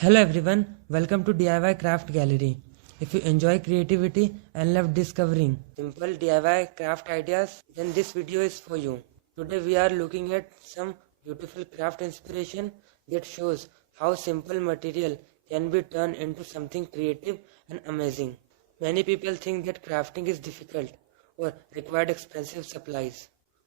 Hello everyone, welcome to DIY Craft Gallery. If you enjoy creativity and love discovering simple DIY craft ideas, then this video is for you. Today we are looking at some beautiful craft inspiration that shows how simple material can be turned into something creative and amazing. Many people think that crafting is difficult or required expensive supplies.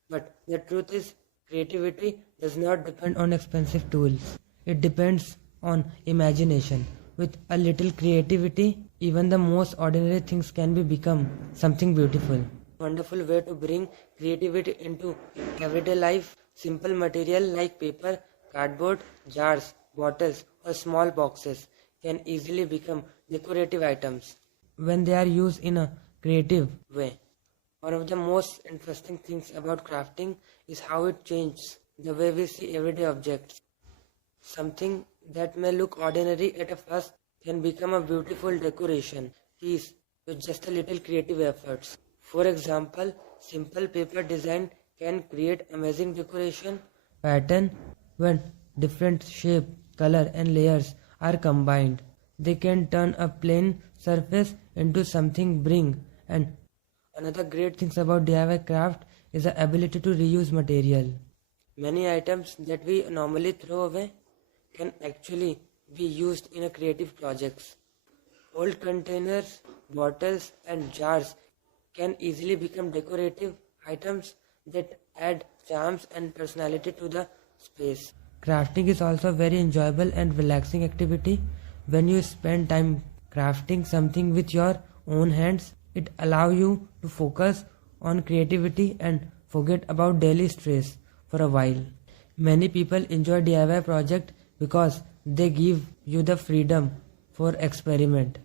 But the truth is, creativity does not depend on expensive tools. It depends on imagination. With a little creativity, even the most ordinary things can become something beautiful. Wonderful way to bring creativity into everyday life. Simple material like paper, cardboard, jars, bottles, or small boxes can easily become decorative items when they are used in a creative way. One of the most interesting things about crafting is how it changes the way we see everyday objects. Something that may look ordinary at a first can become a beautiful decoration piece with just a little creative efforts. For example, simple paper design can create amazing decoration pattern when different shape, color and layers are combined. They can turn a plain surface into something bring. And another great thing about DIY craft is the ability to reuse material. Many items that we normally throw away can actually be used in a creative projects. Old containers, bottles and jars can easily become decorative items that add charms and personality to the space. Crafting is also a very enjoyable and relaxing activity. When you spend time crafting something with your own hands, it allows you to focus on creativity and forget about daily stress for a while. Many people enjoy DIY projects because they give you the freedom for experiment.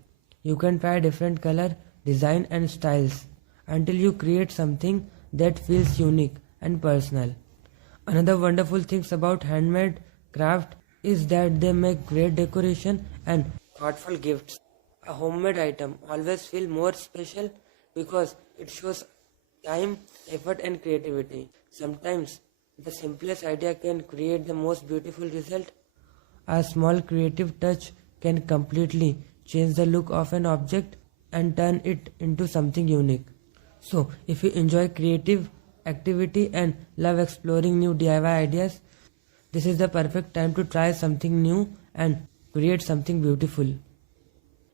You can try different color, design and styles until you create something that feels unique and personal. Another wonderful things about handmade craft is that they make great decoration and thoughtful gifts. A homemade item always feels more special because it shows time, effort and creativity. Sometimes the simplest idea can create the most beautiful result. A small creative touch can completely change the look of an object and turn it into something unique. So, if you enjoy creative activity and love exploring new DIY ideas, this is the perfect time to try something new and create something beautiful.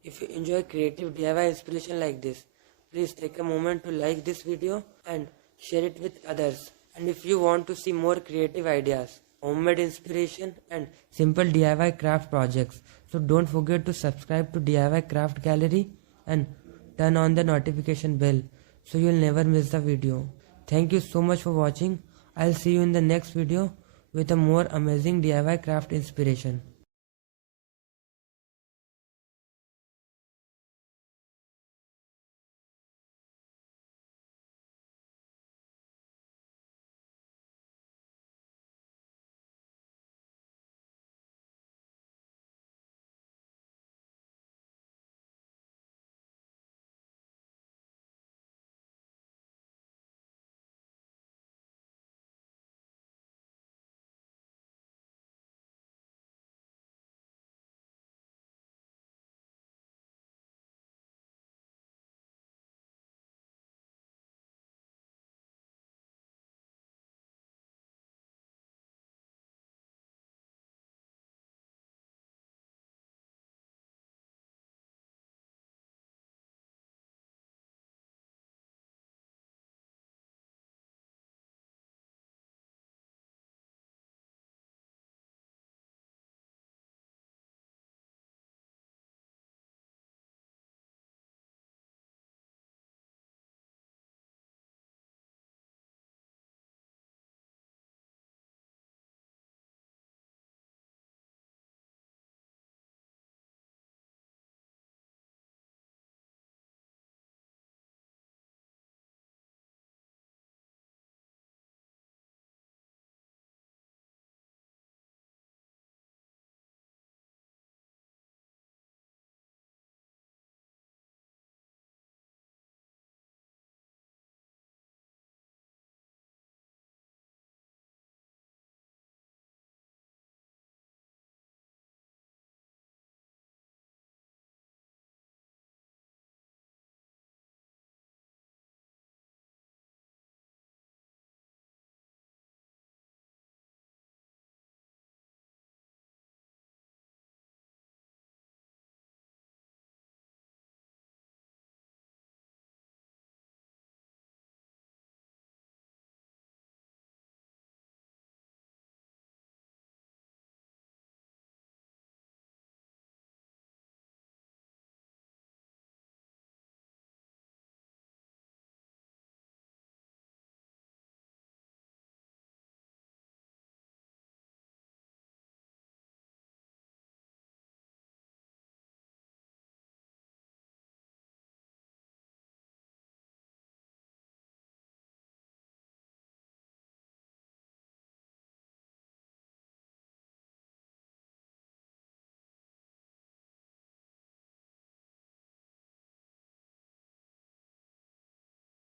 If you enjoy creative DIY inspiration like this, please take a moment to like this video and share it with others. And if you want to see more creative ideas, homemade inspiration and simple DIY craft projects, so don't forget to subscribe to DIY Craft Gallery and turn on the notification bell so you'll never miss the video. Thank you so much for watching. I'll see you in the next video with a more amazing DIY craft inspiration.